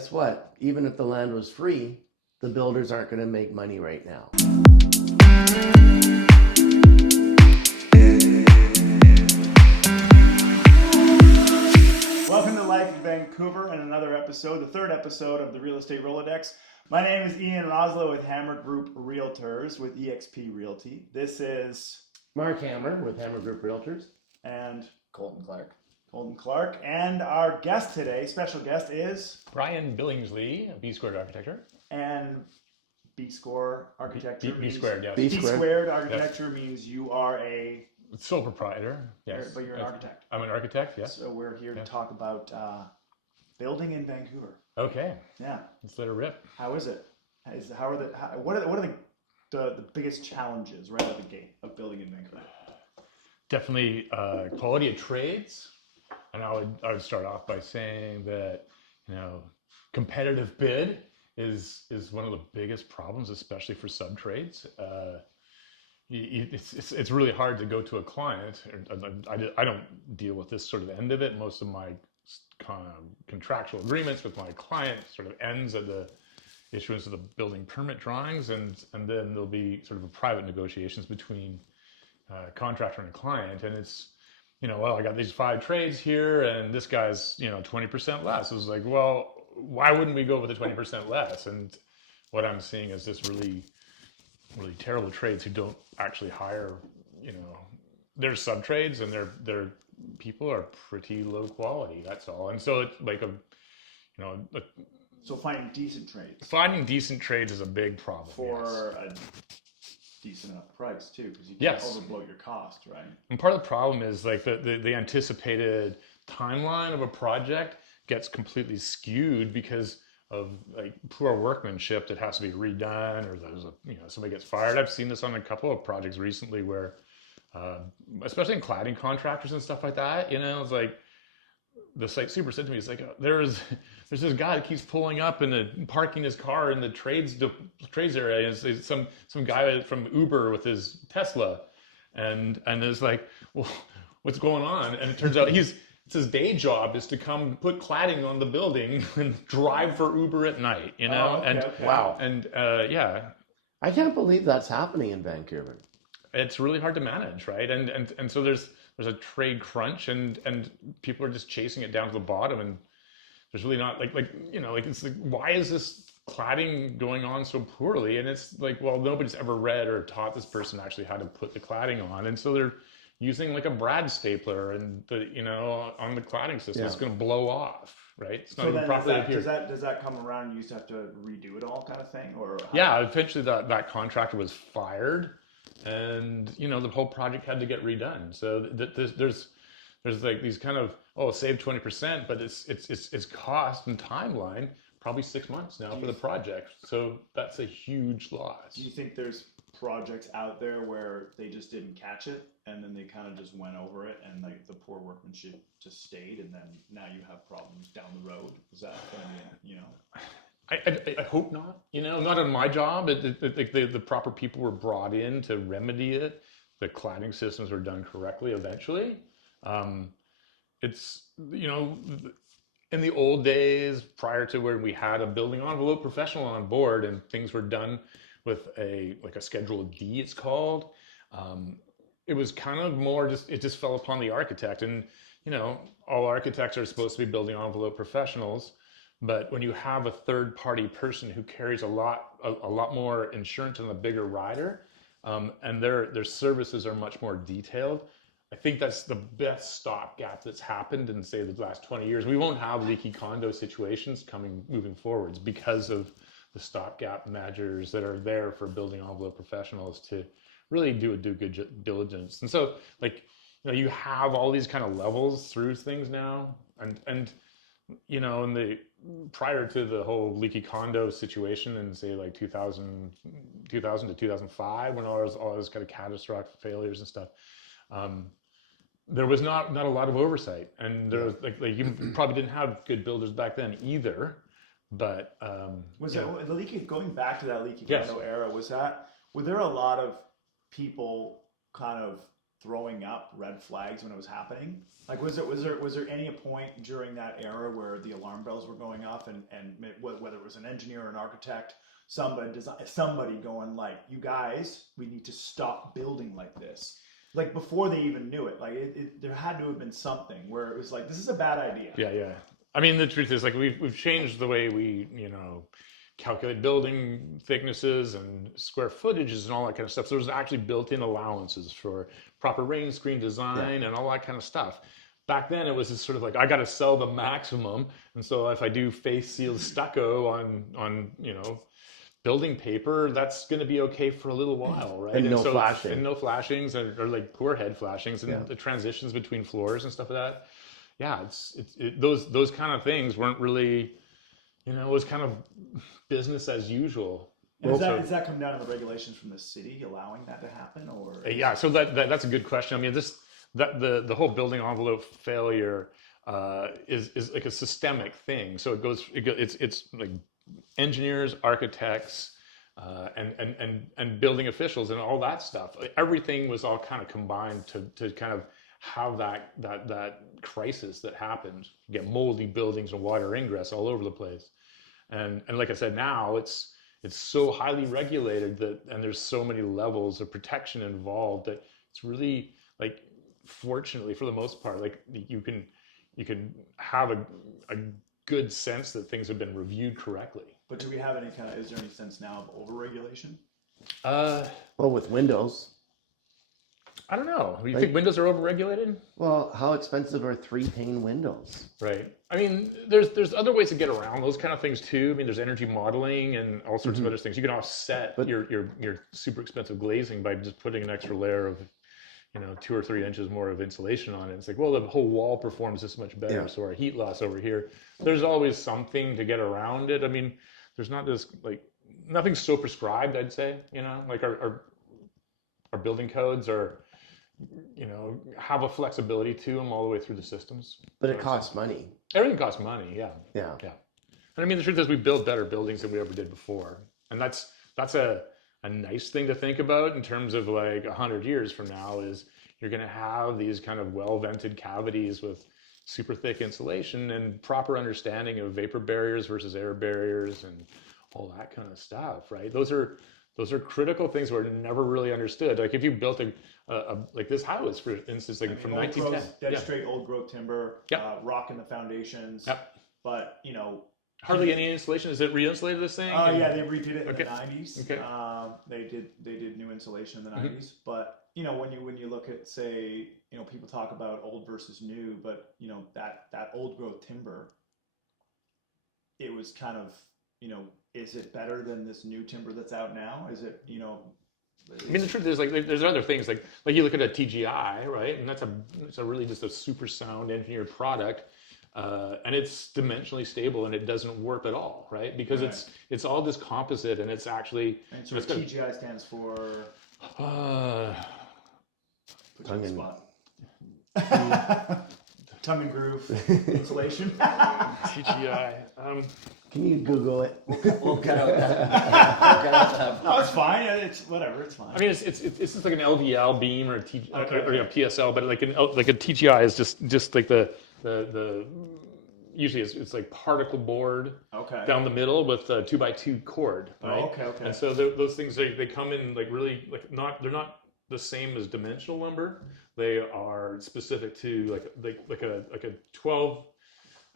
guess what? Even if the land was free, the builders aren't going to make money right now. Welcome to Life in Vancouver and another episode, the third episode of the Real Estate Rolodex. My name is Ian Roslow with Hammer Group Realtors with eXp Realty. This is Mark Hammer with Hammer Group Realtors. And Colton Clark. And our guest today, special guest, is Brian Billingsley, B Squared Architecture. And B Score Architecture. B Squared, yes. B Squared Architecture means you are a sole proprietor, yes. But you're an architect. I'm an architect, yes. So we're here to talk about building in Vancouver. Okay. Yeah. Let's let it rip. How is it? What are the biggest challenges right out the gate of building in Vancouver? Definitely quality of trades. And I would start off by saying that, competitive bid is one of the biggest problems, especially for sub trades. It's really hard to go to a client. I don't deal with this sort of end of it. Most of my contractual agreements with my client sort of ends at the issuance of the building permit drawings, and then there'll be sort of a private negotiations between contractor and client, and it's well, I got these 5 trades here, and this guy's 20% less. It was like, well, why wouldn't we go with the 20% less? And what I'm seeing is this really terrible trades who don't actually hire, their sub trades, and their people are pretty low quality. That's all. And so it's like So finding decent trades. Finding decent trades is a big problem for yes. a decent enough price too, because you can't Yes. overbloat your cost, right? And part of the problem is like the anticipated timeline of a project gets completely skewed because of like poor workmanship that has to be redone, or there's somebody gets fired. I've seen this on a couple of projects recently where, especially in cladding contractors and stuff like that, it's like the site super said to me, it's like there's this guy that keeps pulling up and parking his car in the trades area. And it's some guy from Uber with his Tesla, and it's like, well, what's going on? And it turns out it's his day job is to come put cladding on the building and drive for Uber at night. Okay. Wow. And I can't believe that's happening in Vancouver. it's really hard to manage, right? And so there's a trade crunch, and people are just chasing it down to the bottom, and there's really not it's like, why is this cladding going on so poorly? And it's like, well, nobody's ever read or taught this person actually how to put the cladding on, and so they're using like a Brad stapler and on the cladding system. It's going to blow off, right? It's not So even then properly adhered. does that come around and you used to have to redo it all, kind of thing, or how? Yeah, eventually that contractor was fired, and the whole project had to get redone. So there's like these kind of save 20%, but it's cost and timeline probably 6 months now for the project. So that's a huge loss. Do you think there's projects out there where they just didn't catch it and then they kind of just went over it, and like the poor workmanship just stayed, and then now you have problems down the road? Is that going to be I hope not. Not on my job. The proper people were brought in to remedy it. The cladding systems were done correctly eventually. It's in the old days, prior to where we had a building envelope professional on board and things were done with a Schedule D, it's called. It was kind of more it just fell upon the architect, and all architects are supposed to be building envelope professionals. But when you have a third-party person who carries a lot more insurance than a bigger rider, and their services are much more detailed, I think that's the best stopgap that's happened in, say, the last 20 years. We won't have leaky condo situations moving forwards because of the stopgap measures that are there for building envelope professionals to really do good diligence. And so, you have all these kind of levels through things now, and in the prior to the whole leaky condo situation in, say, like 2000 to 2005, when all those kind of catastrophic failures and stuff, there was not a lot of oversight, and there was like you probably didn't have good builders back then either. But was it the leaky, going back to that leaky Yes. condo era? Were there a lot of people kind of throwing up red flags when it was happening? Like, was there any point during that era where the alarm bells were going off, and whether it was an engineer or an architect, somebody going like, you guys, we need to stop building like this, like before they even knew it, like there had to have been something where it was like, this is a bad idea. Yeah. I mean, the truth is, like, we've changed the way we, calculate building thicknesses and square footages and all that kind of stuff. So there's actually built-in allowances for proper rain screen design and all that kind of stuff. Back then, it was just sort of like, I got to sell the maximum, and so if I do face sealed stucco on building paper, that's going to be okay for a little while, right? And no flashing. And no flashings, or like poor head flashings, and the transitions between floors and stuff like that. Yeah, those kind of things weren't really, it was kind of business as usual. And does that come down to the regulations from the city allowing that to happen, or? Yeah, so that's a good question. I mean, the whole building envelope failure is like a systemic thing. So it's like engineers, architects, and building officials and all that stuff. Everything was all kind of combined to kind of have that crisis that happened. You get moldy buildings and water ingress all over the place. And like I said, now it's so highly regulated and there's so many levels of protection involved that it's really, like, fortunately for the most part, like, you can have a good sense that things have been reviewed correctly. But do we have is there any sense now of overregulation? Well, with windows. I don't know. You think windows are overregulated? Well, how expensive are 3-pane windows? Right. I mean, there's other ways to get around those kind of things too. I mean, there's energy modeling and all sorts of other things. You can offset your super expensive glazing by just putting an extra layer of 2 or 3 inches more of insulation on it. It's like, well, the whole wall performs this much better, so our heat loss over here. There's always something to get around it. I mean, there's not just like, nothing's so prescribed, I'd say. Like our building codes are, have a flexibility to them all the way through the systems. But it costs money. Everything costs money, yeah. Yeah. And I mean, the truth is, we build better buildings than we ever did before, and that's a nice thing to think about in terms of, like, 100 years from now, is you're going to have these kind of well-vented cavities with super thick insulation and proper understanding of vapor barriers versus air barriers and all that kind of stuff, right? Those are critical things that were never really understood. Like, if you built a like this house, for instance, like from 1910, dead straight old growth timber, rock in the foundations, but hardly any insulation. Is it re-insulated, this thing? Yeah, they redid it in the 90s. Okay. They did new insulation in the 90s, but when you look at, say, people talk about old versus new, but that old growth timber, it was kind of, is it better than this new timber that's out now? Is it, I mean, the truth is, like, there's other things, like you look at a TGI, right? And it's a really just a super sound engineered product. And it's dimensionally stable, and it doesn't warp at all, right? Because it's all this composite, and it's actually. And so TGI stands for. Tongue and tongue and groove insulation. TGI. Can you Google it? We'll cut out that. No, it's fine. It's whatever. It's fine. I mean, it's just like an LVL beam or a PSL, but like a TGI is just like the usually it's like particle board down the middle with a 2x2 cord, right? Okay. And so those things, they come in like really, like, they're not the same as dimensional lumber. They are specific to like a 12.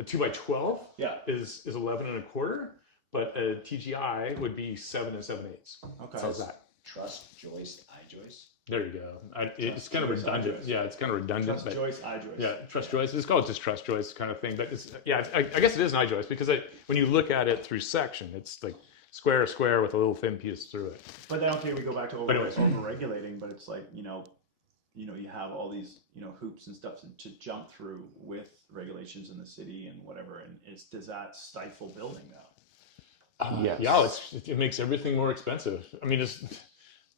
A 2x12 is 11 1/4, but a TGI would be 7 7/8. Okay. How's that? Truss, joist, I-joist. There you go. It's kind of redundant. Yeah, it's kind of redundant. Truss, joist, I-joist. Yeah, truss joist. It's called just truss joist kind of thing, but I guess it is an I-joist because when you look at it through section, it's like square with a little thin piece through it. But then, we go back to over-regulating, but it's like, you have all these, hoops and stuff to jump through with regulations in the city and whatever. And does that stifle building now? Yes. Yeah, it makes everything more expensive. I mean, it's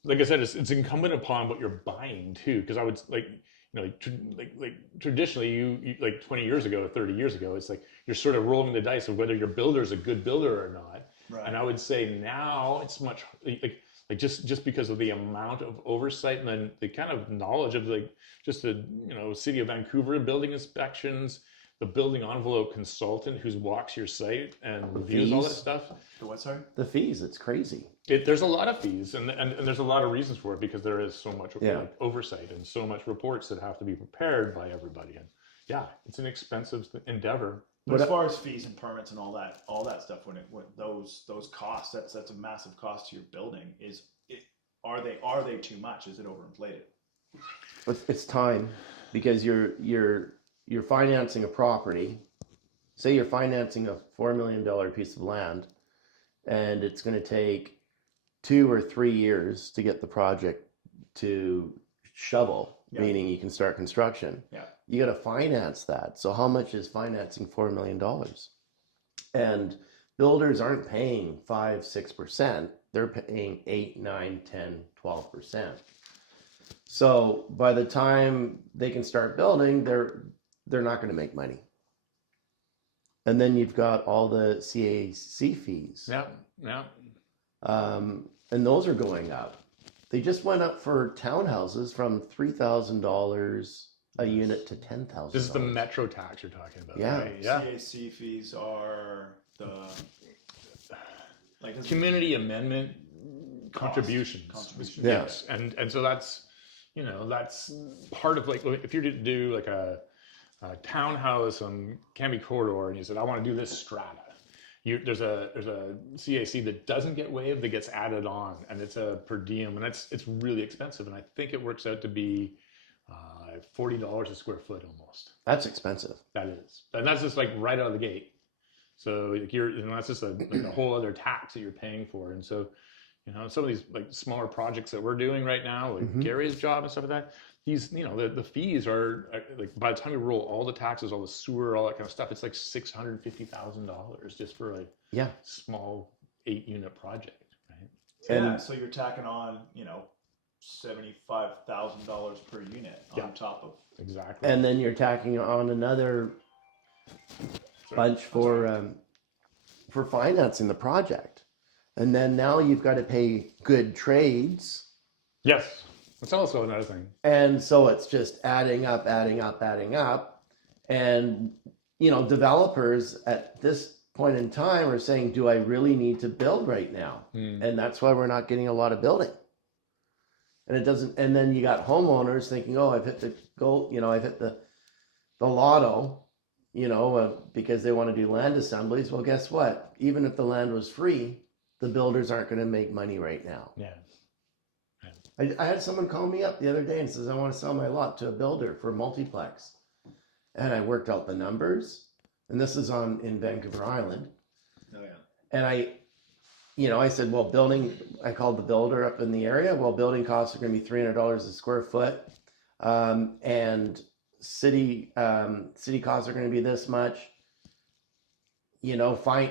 like I said, it's incumbent upon what you're buying too. Because I would like traditionally, you like 20 years ago, 30 years ago, it's like you're sort of rolling the dice of whether your builder is a good builder or not. Right. And I would say now it's much like like just because of the amount of oversight and then the kind of knowledge of like just the city of Vancouver building inspections, the building envelope consultant who walks your site and reviews all that fees. stuff. The what, sorry? The fees, it's crazy. There's a lot of fees and there's a lot of reasons for it because there is so much Yeah. like, oversight and so much reports that have to be prepared by everybody. And yeah, it's an expensive endeavor. But as far as fees and permits and all that stuff, when those costs, that's a massive cost to your building. Are they too much? Is it overinflated? But it's time, because you're financing a property. Say you're financing a $4 million piece of land, and it's going to take 2 or 3 years to get the project to shovel, Yeah. meaning you can start construction. Yeah. You got to finance that. So how much is financing $4 million? And builders aren't paying 5-6%. They're paying 8, 9, 10, 12%. So by the time they can start building, they're not going to make money. And then you've got all the CAC fees. Yeah. And those are going up. They just went up for townhouses from $3,000 a unit to $10,000. This is the metro tax you're talking about. Yeah. Right? Yeah. CAC fees are the Community amendment contributions. Contributions. Yeah. Yes. And so that's that's part of like if you're to do like a townhouse on Cambie Corridor and you said I want to do this strata. There's a CAC that doesn't get waived that gets added on, and it's a per diem, and it's really expensive, and I think it works out to be $40 a square foot almost. That's expensive. That is, and that's just like right out of the gate. So like that's just like a whole other tax that you're paying for, and so some of these like smaller projects that we're doing right now, like Gary's job and stuff like that. These, the fees are like by the time you roll all the taxes, all the sewer, all that kind of stuff, it's like $650,000 just for a small 8-unit project, right? Yeah, And- so you're tacking on, $75,000 per unit on top of. Exactly. And then you're tacking on another bunch for financing the project. And then now you've got to pay good trades. Yes, that's also another thing. And so it's just adding up. And, developers at this point in time are saying, do I really need to build right now? And that's why we're not getting a lot of building. And it doesn't, and then you got homeowners thinking, oh, I've hit the goal, I've hit the lotto, because they want to do land assemblies. Well, guess what? Even if the land was free, the builders aren't going to make money right now. Yeah. I had someone call me up the other day and says, I want to sell my lot to a builder for a multiplex. And I worked out the numbers, and this is in Vancouver Island. Oh yeah. And I said, well, I called the builder up in the area. Well, building costs are going to be $300 a square foot. And city costs are going to be this much.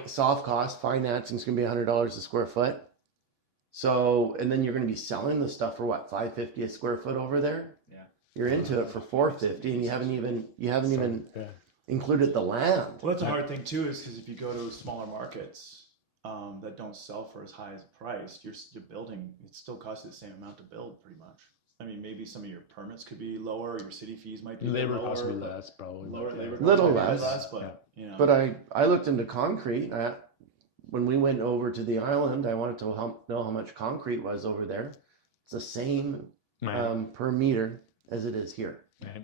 Soft cost financing is going to be $100 a square foot. So, and then you're going to be selling the stuff for what, $550 a square foot over there? Yeah. You're into it for $450, and you haven't even included the land. Well, that's a hard thing too, is because if you go to smaller markets that don't sell for as high as a price, your building, it still costs you the same amount to build, pretty much. I mean, maybe some of your permits could be lower, your city fees might be Labor lower, possibly but less, probably. lower but, labor Little costs might be less. but But I looked into concrete. When we went over to the island, I wanted to know how much concrete was over there. It's the same per meter as it is here. Right.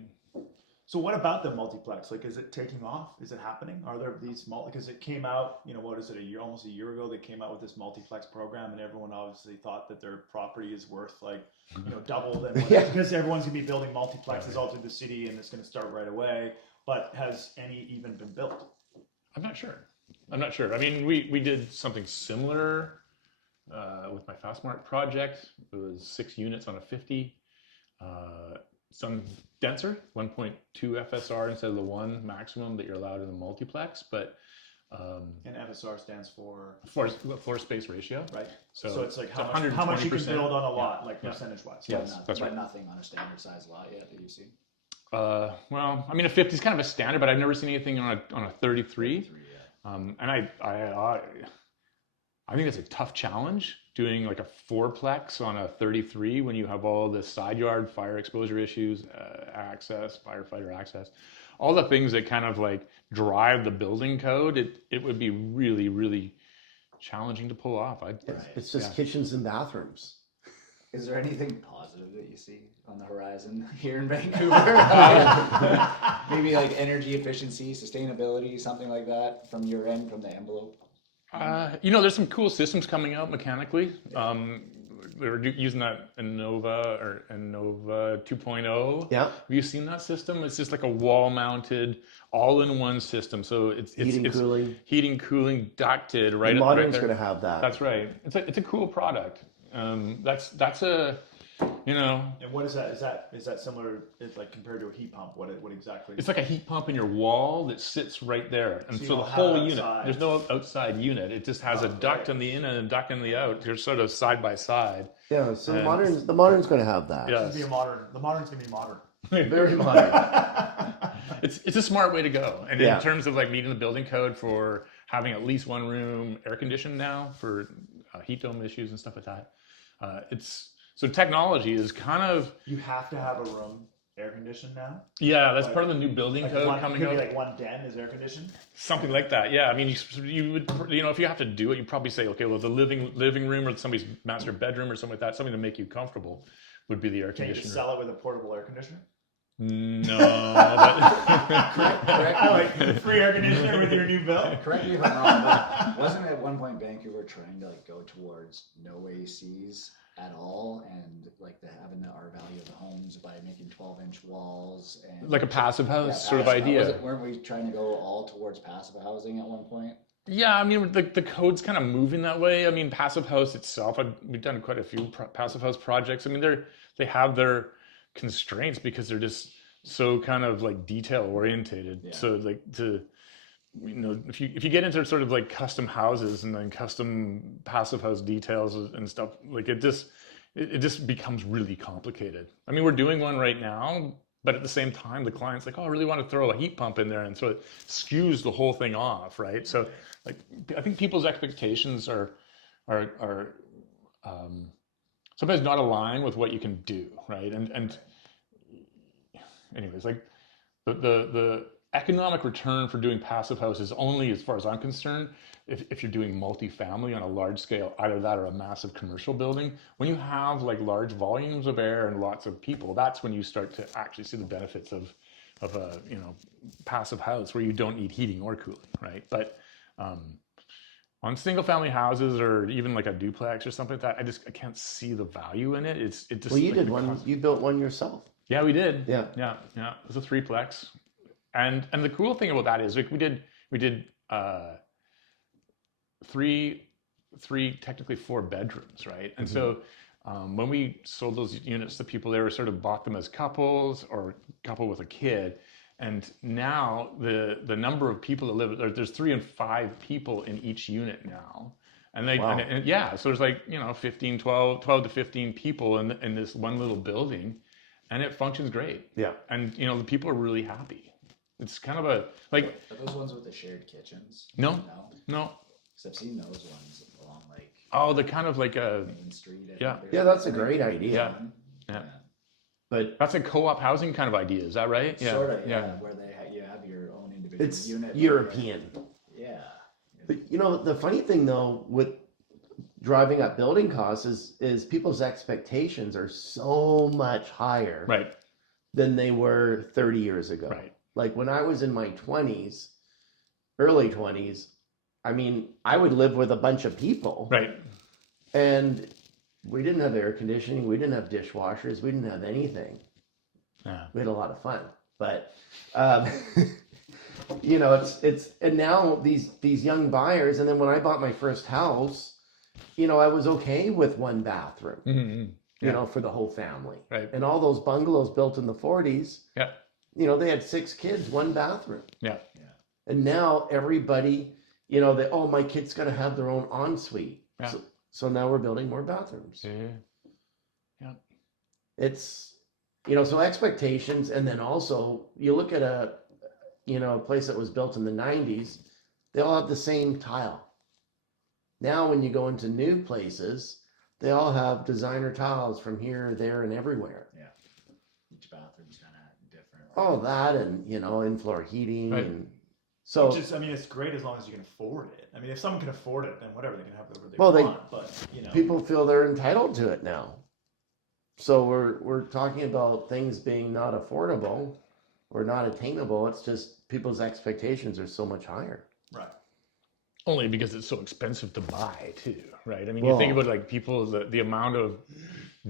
So what about the multiplex? Like, is it taking off? Is it happening? Are there these because it came out, what is it, almost a year ago, they came out with this multiplex program, and everyone obviously thought that their property is worth double than what because everyone's gonna be building multiplexes all through the city, and it's gonna start right away. But has any even been built? I'm not sure. I mean, we did something similar with my Fastmark project. It was 6 units on a 50. Some denser, 1.2 FSR instead of the 1 maximum that you're allowed in the multiplex. But And FSR stands for floor space ratio. right. So it's like it's how much you can 120%. build on a lot, percentage wise. Yes, that's right. But nothing on a standard size lot yet that you've seen. Well, I mean, a 50 is kind of a standard, but I've never seen anything on a 33. 3, yeah. And I think it's a tough challenge doing like a fourplex on a 33 when you have all the side yard fire exposure issues, access, firefighter access, all the things that kind of like drive the building code. It would be really, really challenging to pull off. It's just kitchens and bathrooms. Is there anything positive that you see on the horizon here in Vancouver? Maybe like energy efficiency, sustainability, something like that from your end, from the envelope? There's some cool systems coming out mechanically. They're using that Innova 2.0. Yeah. Have you seen that system? It's just like a wall-mounted, all-in-one system. So it's Heating, cooling. heating, cooling, ducted right. The modern's right going to have that. That's right. It's a cool product. That's a, And what is that? Is that similar? It's like compared to a heat pump. What exactly? It's like a heat pump in your wall that sits right there, and So you so the don't have whole it unit. outside. There's no outside unit. It just has a duct on the in and a duct on the out. They're sort of side by side. Yeah, so And- the modern's going to have that. Yeah. It's gonna be the modern's gonna be modern. Very modern. It's a smart way to go, and Yeah. in terms of like meeting the building code for having at least one room air conditioned now for heat dome issues and stuff like that. So technology is kind of You have to have a room air conditioned now. that's Like- part of the new building code coming could out. be like one den is air conditioned. Something like that, yeah. I mean, you would, if you have to do it, you probably say, okay, well, the living room or somebody's master bedroom or something like that, something to make you comfortable, would be the air Can you just conditioner. sell it with a portable air conditioner? No, I like free air conditioner with your new bill. Correct me if I'm wrong, but wasn't at one point Vancouver trying to like go towards no ACs at all, and like having the R value of the homes by making 12-inch walls and like a passive house Yeah, sort of passive- idea. weren't we trying to go all towards passive housing at one point? Yeah, I mean, the code's kind of moving that way. I mean, passive house itself, we've done quite a few passive house projects. I mean, they have their constraints because they're just so kind of like detail orientated. Yeah. So like if you get into sort of like custom houses and then custom passive house details and stuff, like it just becomes really complicated. I mean, we're doing one right now, but at the same time, the client's like, oh, I really want to throw a heat pump in there, and so it skews the whole thing off, right? So like, I think people's expectations are sometimes not aligned with what you can do, right? And anyways, like the economic return for doing passive house is only, as far as I'm concerned, if you're doing multifamily on a large scale, either that or a massive commercial building. When you have like large volumes of air and lots of people, that's when you start to actually see the benefits of a passive house where you don't need heating or cooling, right? But on single family houses or even like a duplex or something like that, I can't see the value in it. It just Well, you like, did one. You built one yourself. Yeah, we did. Yeah. It was a threeplex, and the cool thing about that is like we did three technically 4 bedrooms, right? And so when we sold those units to people, they were sort of bought them as couples or couple with a kid. And now the number of people that live there's 3 and 5 people in each unit now. And they, Wow. and yeah, so there's like, 12 to 15 people in this one little building, and it functions great. Yeah. And, the people are really happy. It's kind of a, like, Are those ones with the shared kitchens? No. No? no, Because I've seen those ones along like oh, the kind of like a, Main Street. I Yeah. think Yeah, that's a great idea. Yeah. Yeah. But that's a co-op housing kind of idea. Is that right? Yeah. Sort of, yeah. Where you have your own individual it's unit. European. Yeah. But the funny thing though, with driving up building costs is people's expectations are so much higher Right. than they were 30 years ago. Right. Like when I was in my 20s, early 20s, I mean, I would live with a bunch of people. Right. And we didn't have air conditioning, we didn't have dishwashers, we didn't have anything. Yeah. We had a lot of fun. But it's and now these young buyers, and then when I bought my first house, I was okay with one bathroom, Mm-hmm. for the whole family. Right. And all those bungalows built in the 40s, Yeah. they had 6 kids, one bathroom. Yeah. And now everybody, my kid's gonna have their own ensuite. Yeah. So now we're building more bathrooms. Yeah. It's so expectations, and then also you look at a place that was built in the 90s, they all have the same tile. Now when you go into new places, they all have designer tiles from here, there, and everywhere. Each bathroom's kind of different. Oh, that and in-floor heating Right. and so. Which is, I mean, it's great as long as you can afford it. I mean, if someone can afford it, then whatever, they can have whatever they Well, want. But people feel they're entitled to it now. So we're talking about things being not affordable or not attainable. It's just people's expectations are so much higher. right. Only because it's so expensive to buy too, right? I mean, Well- you think about like people, the amount of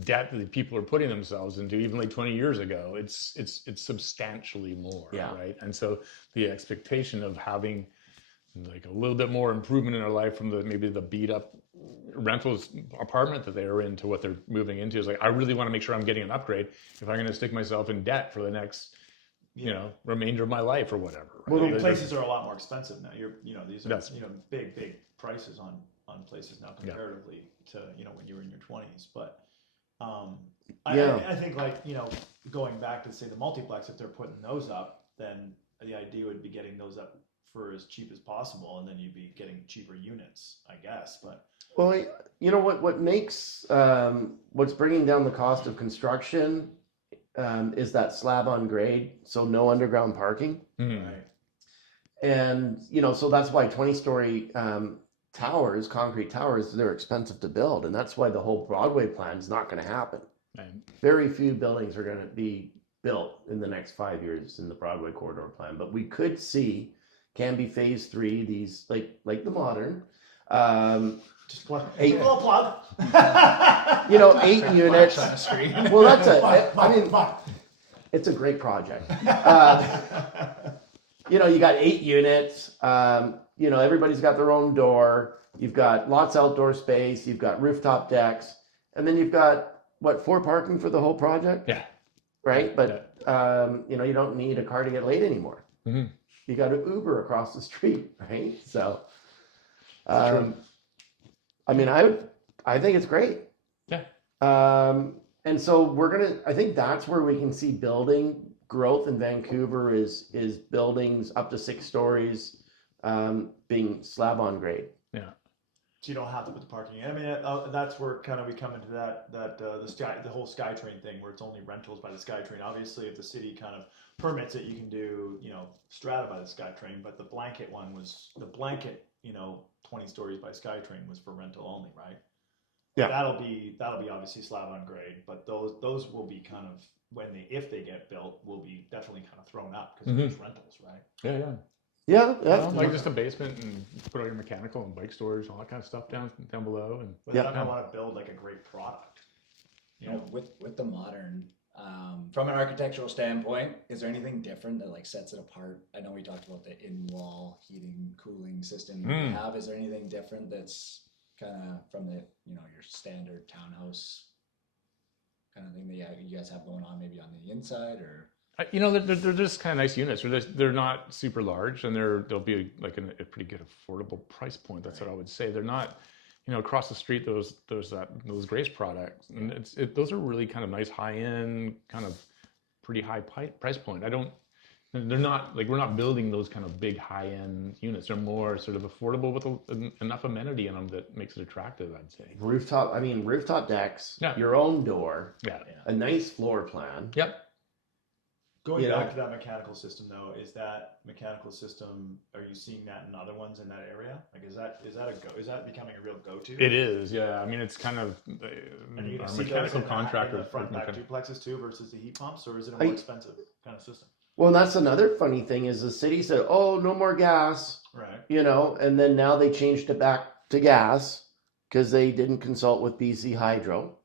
debt that people are putting themselves into, even like 20 years ago, it's substantially more, Yeah. right? And so the expectation of having like a little bit more improvement in their life from maybe the beat up rentals apartment that they are in to what they're moving into is like, I really want to make sure I'm getting an upgrade if I'm going to stick myself in debt for the next remainder of my life or whatever. Right? Well, I mean, places are a lot more expensive now. These are That's- big prices on places now comparatively to when you were in your 20s. But I think like going back to say the multiplex, if they're putting those up, then the idea would be getting those up for as cheap as possible, and then you'd be getting cheaper units, I guess. But Well, what makes what's bringing down the cost of construction is that slab on grade, so no underground parking. Mhm. right, And so that's why 20-story towers, concrete towers, they're expensive to build, and that's why the whole Broadway plan is not going to happen. Right. Very few buildings are going to be built in the next 5 years in the Broadway corridor plan, but we could see can be phase 3. These like the modern, just plug. Eight. Little plug. 8 units. On the screen. Well, I mean, it's a great project. You got 8 units. Everybody's got their own door. You've got lots of outdoor space. You've got rooftop decks, and then you've got 4 parking for the whole project. Yeah. Right, but you don't need a car to get late anymore. Mhm. You got an Uber across the street, right? So, True. I mean, I think it's great. Yeah. And so I think that's where we can see building growth in Vancouver is buildings up to 6 stories, being slab on grade. Yeah. So you don't have to put the parking in. I mean, that's where kind of we come into the whole SkyTrain thing, where it's only rentals by the SkyTrain. Obviously, if the city kind of permits it, you can do strata by the SkyTrain. But the blanket 20 stories by SkyTrain was for rental only, right? Yeah. That'll be obviously slab on grade, but those will be kind of if they get built, will be definitely kind of thrown up because there's rentals, right? Yeah, yeah. Yeah, Like just a basement and put all your mechanical and bike storage, all that kind of stuff down below. And But they're not gonna want to build like a great product. With the modern, from an architectural standpoint, is there anything different that like sets it apart? I know we talked about the in-wall heating, cooling system you have. Is there anything different that's kind of from the your standard townhouse kind of thing that you guys have going on, maybe on the inside or? They're just kind of nice units. They're not super large, and they'll be like a pretty good affordable price point. That's what I would say. They're not, across the street those Grace products, and those are really kind of nice high end, kind of pretty high price point. They're not like we're not building those kind of big high end units. They're more sort of affordable with enough amenity in them that makes it attractive, I'd say. Rooftop decks, Yeah. your own door, Yeah. a nice floor plan. Yep. Going back to that mechanical system though, is that mechanical system, are you seeing that in other ones in that area? Like is that becoming a real go-to? It is, yeah. I mean, it's kind of And you our see those mechanical in contractor. the front back duplexes too versus the heat pumps, or is it a more expensive kind of system? Well, that's another funny thing is the city said, "Oh, no more gas," Right. and then now they changed it back to gas because they didn't consult with BC Hydro,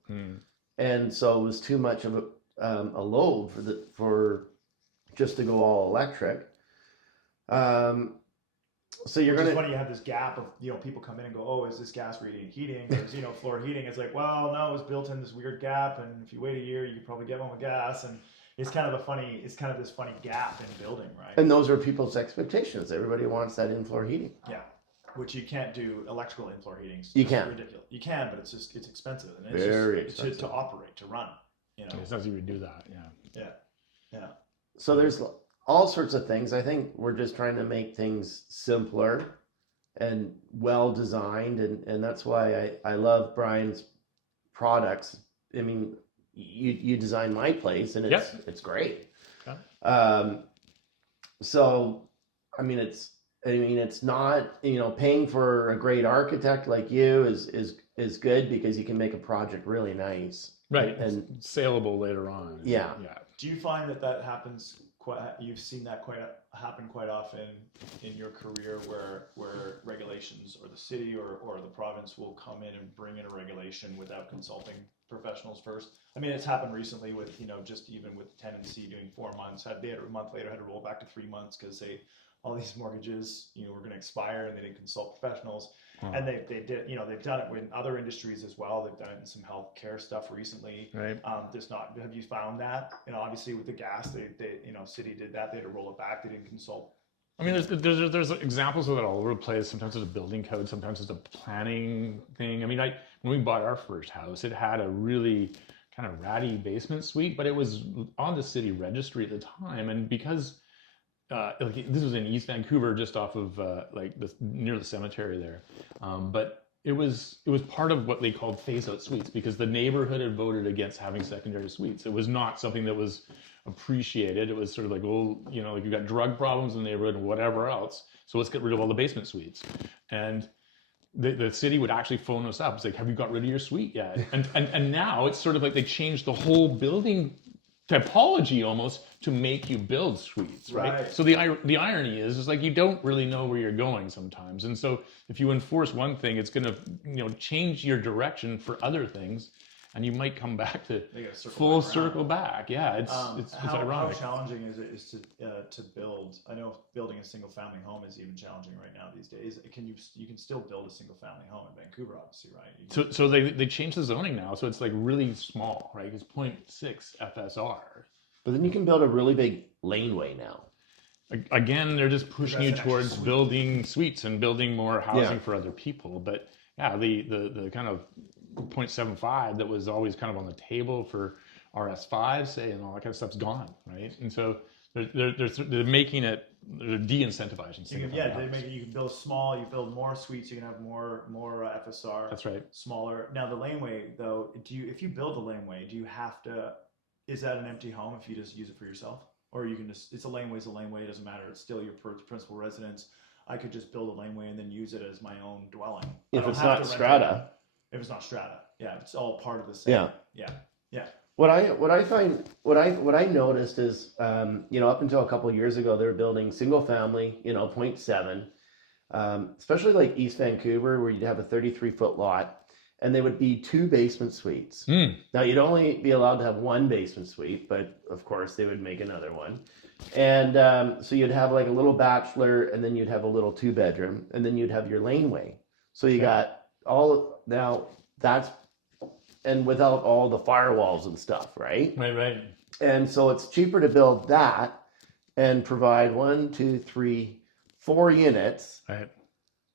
and so it was too much of a load for just to go all electric. So you're Which is gonna funny, you have this gap of people come in and go, oh, is this gas reading heating? Or is floor heating? It's like, well, no, it was built in this weird gap, and if you wait a year, you could probably get one with gas. And it's kind of this funny gap in building, right? and those are people's expectations. Everybody wants that in-floor heating. Yeah, which you can't do electrical in-floor heating. You It's can. ridiculous. You can, but it's expensive, and it's Very just, expensive. to operate, to run. It's not easy to do that, yeah. Yeah. So there's all sorts of things. I think we're just trying to make things simpler and well designed, and that's why I love Brian's products. I mean, you design my place, and it's great. Yeah. So, I mean, it's not, paying for a great architect like you is good because you can make a project really nice. Right. And saleable later on. Yeah. Do you find that happens you've seen that happen quite often in your career where regulations or the city or the province will come in and bring in a regulation without consulting professionals first? I mean, it's happened recently with, just even with tenancy doing 4 months, they had a month later had to roll back to 3 months because all these mortgages, were going to expire and they didn't consult professionals. And they did, they've done it in other industries as well. They've done it in some healthcare stuff recently. Right. Have you found that? Obviously with the gas, they city did that. They had to roll it back. They didn't consult. I mean, there's examples of it all over the place. Sometimes it's a building code, sometimes it's a planning thing. I mean, when we bought our first house, it had a really kind of ratty basement suite, but it was on the city registry at the time, and because this was in East Vancouver, just off of near the cemetery there. But it was part of what they called phase-out suites because the neighborhood had voted against having secondary suites. It was not something that was appreciated. It was sort of like, well, you've got drug problems in the neighborhood and whatever else, so let's get rid of all the basement suites. And the city would actually phone us up. It's like, have you got rid of your suite yet? And now it's sort of like they changed the whole building typology almost to make you build suites, right? So the irony is like you don't really know where you're going sometimes, and so if you enforce one thing, it's going to change your direction for other things, and you might come back to full circle back. Yeah, it's ironic. How challenging is it to build? I know building a single family home is even challenging right now these days. You can still build a single family home in Vancouver, obviously, right? So they changed the zoning now, so it's like really small, right? It's 0.6 FSR. But then you can build a really big laneway now. Again, they're just pushing you towards building suites and building more housing for other people. But yeah, the kind of 0.75 that was always kind of on the table for RS5, say, and all that kind of stuff's gone, right? And so they're making it, they're de-incentivizing. You can build small, you build more suites, you can have more FSR. That's right. Smaller. Now the laneway though, if you build a laneway, do you have to? Is that an empty home if you just use it for yourself, or you can just? It's a laneway. It doesn't matter. It's still your principal residence. I could just build a laneway and then use it as my own dwelling. If it's not strata. If it's not strata, yeah, it's all part of the same. Yeah. What I noticed is, up until a couple of years ago, they were building single family, 0.7, especially like East Vancouver, where you'd have a 33-foot lot, and they would be 2 basement suites. Now you'd only be allowed to have 1 basement suite, but of course they would make another one. And so you'd have like a little bachelor, and then you'd have a little 2-bedroom, and then you'd have your laneway. So you got and without all the firewalls and stuff, right? Right. And so it's cheaper to build that and provide 1, 2, 3, 4 units, right,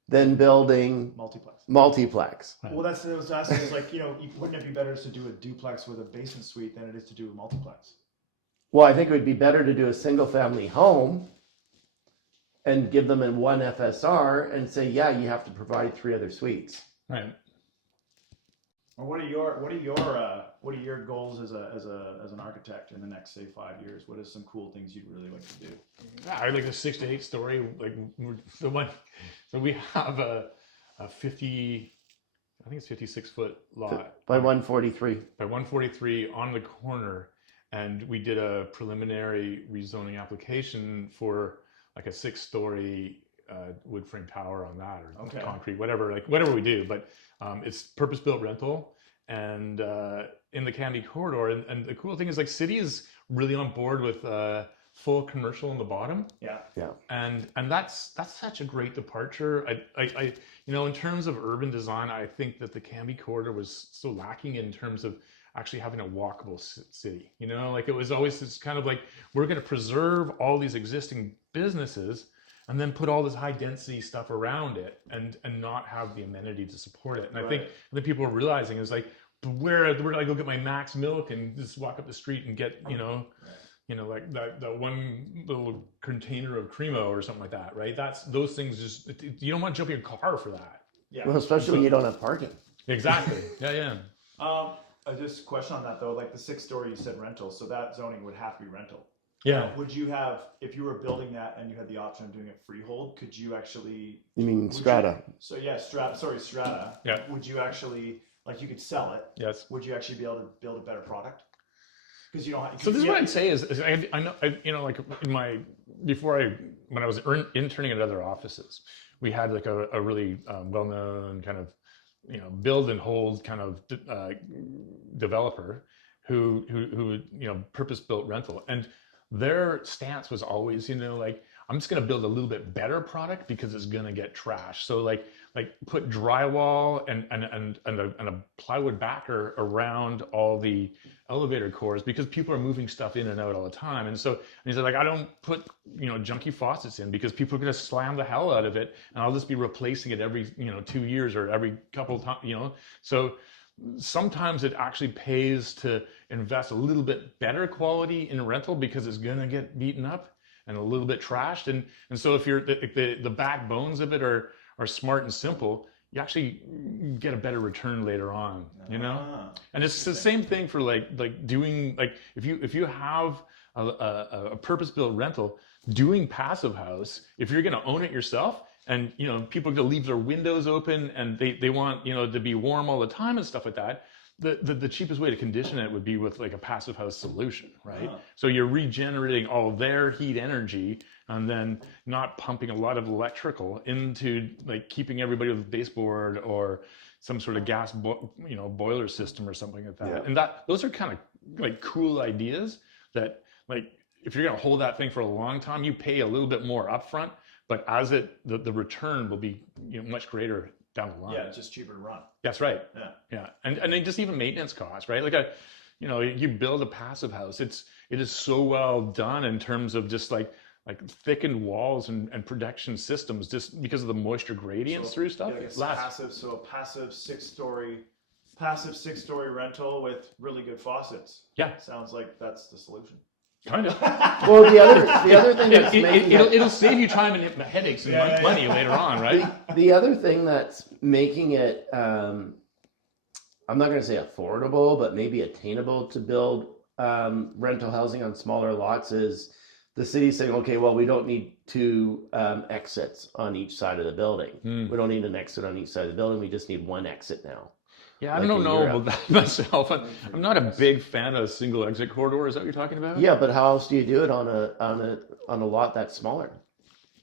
than building multiplex. Right. Well, that's what I was asking. Is like, wouldn't it be better to do a duplex with a basement suite than it is to do a multiplex? Well, I think it would be better to do a single family home and give them in 1 FSR and say, yeah, you have to provide 3 other suites. Right. Or what are your goals as an architect in the next, say, 5 years? What are some cool things you'd really like to do? I like a 6 to 8 story, like the one. So we have a 50, I think it's 56-foot lot by 143. By 143 on the corner, and we did a preliminary rezoning application for like a 6-story wood frame tower on that, or concrete, whatever we do, but it's purpose-built rental and in the Canby corridor, and the cool thing is like city is really on board with full commercial in the bottom, and that's such a great departure. I in terms of urban design, I think that the Canby corridor was so lacking in terms of actually having a walkable city. Like it was always this kind of like, we're going to preserve all these existing businesses and then put all this high density stuff around it and not have the amenity to support it. And I think that people are realizing is like, where do I go get my Max milk and just walk up the street and get, like that one little container of Cremo or something like that, right? Those things just, you don't want to jump in your car for that. Yeah. Well, especially when you don't have parking. Exactly. Yeah. Just a question on that though, like the 6-story you said rental, so that zoning would have to be rental. Yeah. Would you have, if you were building that and you had the option of doing it freehold, could you actually? You mean would strata? So yeah, strata. Yeah. Would you actually, like you could sell it? Yes. Would you actually be able to build a better product? Because you don't have. So this is what I'd say is I know, like when I was interning at other offices, we had like a really well-known kind of, build and hold kind of developer who purpose-built rental, and their stance was always, like, I'm just going to build a little bit better product because it's going to get trashed. So like put drywall and a plywood backer around all the elevator cores because people are moving stuff in and out all the time. And he said, like, I don't put, junky faucets in because people are going to slam the hell out of it, and I'll just be replacing it every, 2 years or every couple of times, So sometimes it actually pays to invest a little bit better quality in rental because it's going to get beaten up and a little bit trashed. And so if you're the backbones of it are smart and simple, you actually get a better return later on, And it's the same thing for like doing, like if you have a purpose-built rental, doing passive house, if you're going to own it yourself, and people are going to leave their windows open and they want to be warm all the time and stuff like that, the cheapest way to condition it would be with like a passive house solution, right? So you're regenerating all their heat energy and then not pumping a lot of electrical into like keeping everybody with baseboard or some sort of gas boiler system or something like that. Yeah. And those are kind of like cool ideas that, like, if you're going to hold that thing for a long time, you pay a little bit more upfront, but as the return will be much greater down the line. Yeah, it's just cheaper to run. That's right. Yeah. And then just even maintenance costs, right? Like you build a passive house, it is so well done in terms of just like thickened walls and protection systems, just because of the moisture gradients through stuff. Yeah, a passive six story rental with really good faucets. Yeah. Sounds like that's the solution. Kind of. Well, the other thing that's making it'll save you time and headaches and money later on, right? The other thing that's making it, I'm not going to say affordable, but maybe attainable to build rental housing on smaller lots is the city saying, okay, well, we don't need two exits on each side of the building. We don't need an exit on each side of the building. We just need one exit now. Yeah, I don't know about that myself. I'm not a big fan of single exit corridor. Is that what you're talking about? Yeah, but how else do you do it on a lot that's smaller?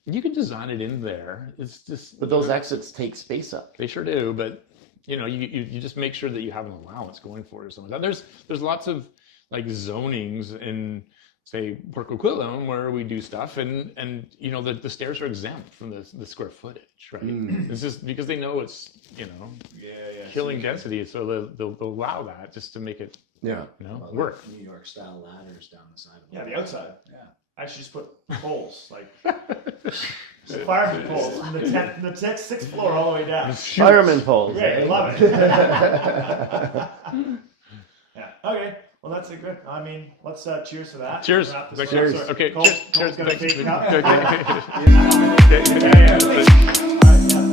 You can design it in there. It's just. But those exits take space up. They sure do. But you just make sure that you have an allowance going for it or something like that. There's lots of like zonings in, say, Port Coquitlam where we do stuff, and the stairs are exempt from the square footage, right? It's just because they know it's killing density, so they'll allow that just to make it work. New York style ladders down the side. Yeah, the outside. Yeah, I should just put poles like fireman poles from the 6th floor all the way down. Fireman poles. Great, I love it. Yeah. Okay. Well, that's good. I mean, let's cheers to that. Cheers. Cheers. Okay. Cole's Cheers. got a Thanks. fake cup. Okay. Yeah. All right, yeah.